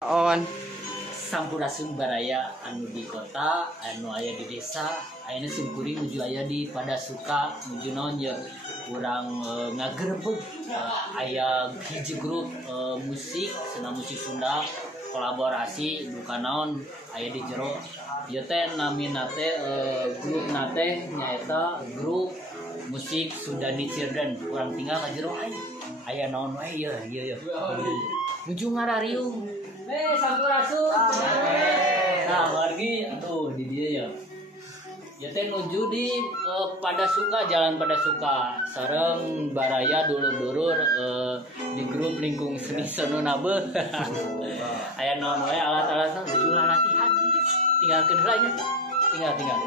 On Sampurasun baraya anu di kota anu aya di desa ayeuna simkuring nuju aya di Padasuka nuju naon ye urang ngagerebeg aya hiji grup musik senam musik Sunda kolaborasi bukan naon aya di jero ieu teh namina teh grup nate nyaeta grup musik Sudani Cirden urang tinggal ka jero aya naon wae ieu nuju ngarariung Sampurasun. Nah, wargi aduh di dia ya. Ya teh nuju di Padasuka, Jalan Padasuka. Sareng baraya dulur-dulur di grup lingkung seni Sononabe. Aya naon wae alat-alatna nuju latihan. Tinggalkeun heula nya. Tinggal.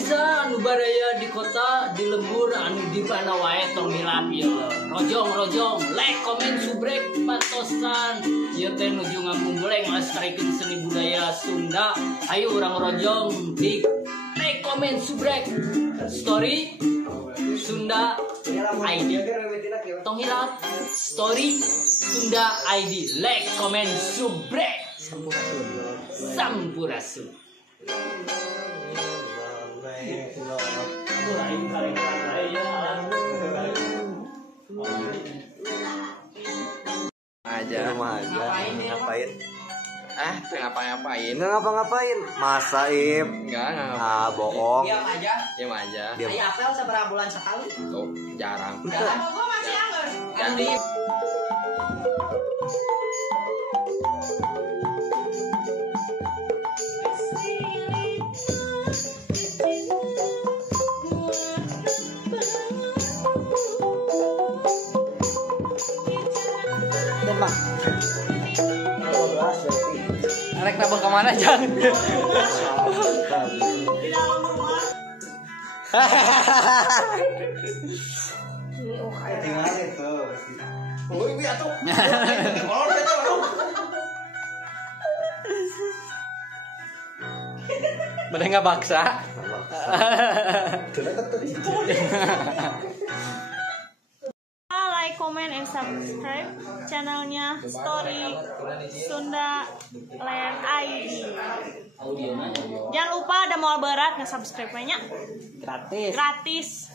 bisa anu baraya di kota di lembur anu di mana wae tong hilap ya. Rojong like comment subrek patosan ieu teh nuju ngamumuleng ngelestarikeun seni budaya Sunda. Ayo urang rojong di like comment subrek story Sunda ID tong hilap story Sunda ID like comment subrek sampurasun. Ngapain? Ngapa-ngapain? Nggak ngapa-ngapain. Masa Ip? Enggak. Bohong. Diam aja. Diam aja. Ayo apel seberapa bulan sekali? Tuh, jarang. Jarang. Gua masih anggar. Andi. Bang. Arek nabung kemana Jang? Di dalam rumah. Tinggal itu. Oh, ini atuh. Bener nggak baksa? Like, comment, and subscribe channelnya Story Sunda Land ID. Jangan lupa ada mau berat nge-subscribe-nya. Gratis. Gratis.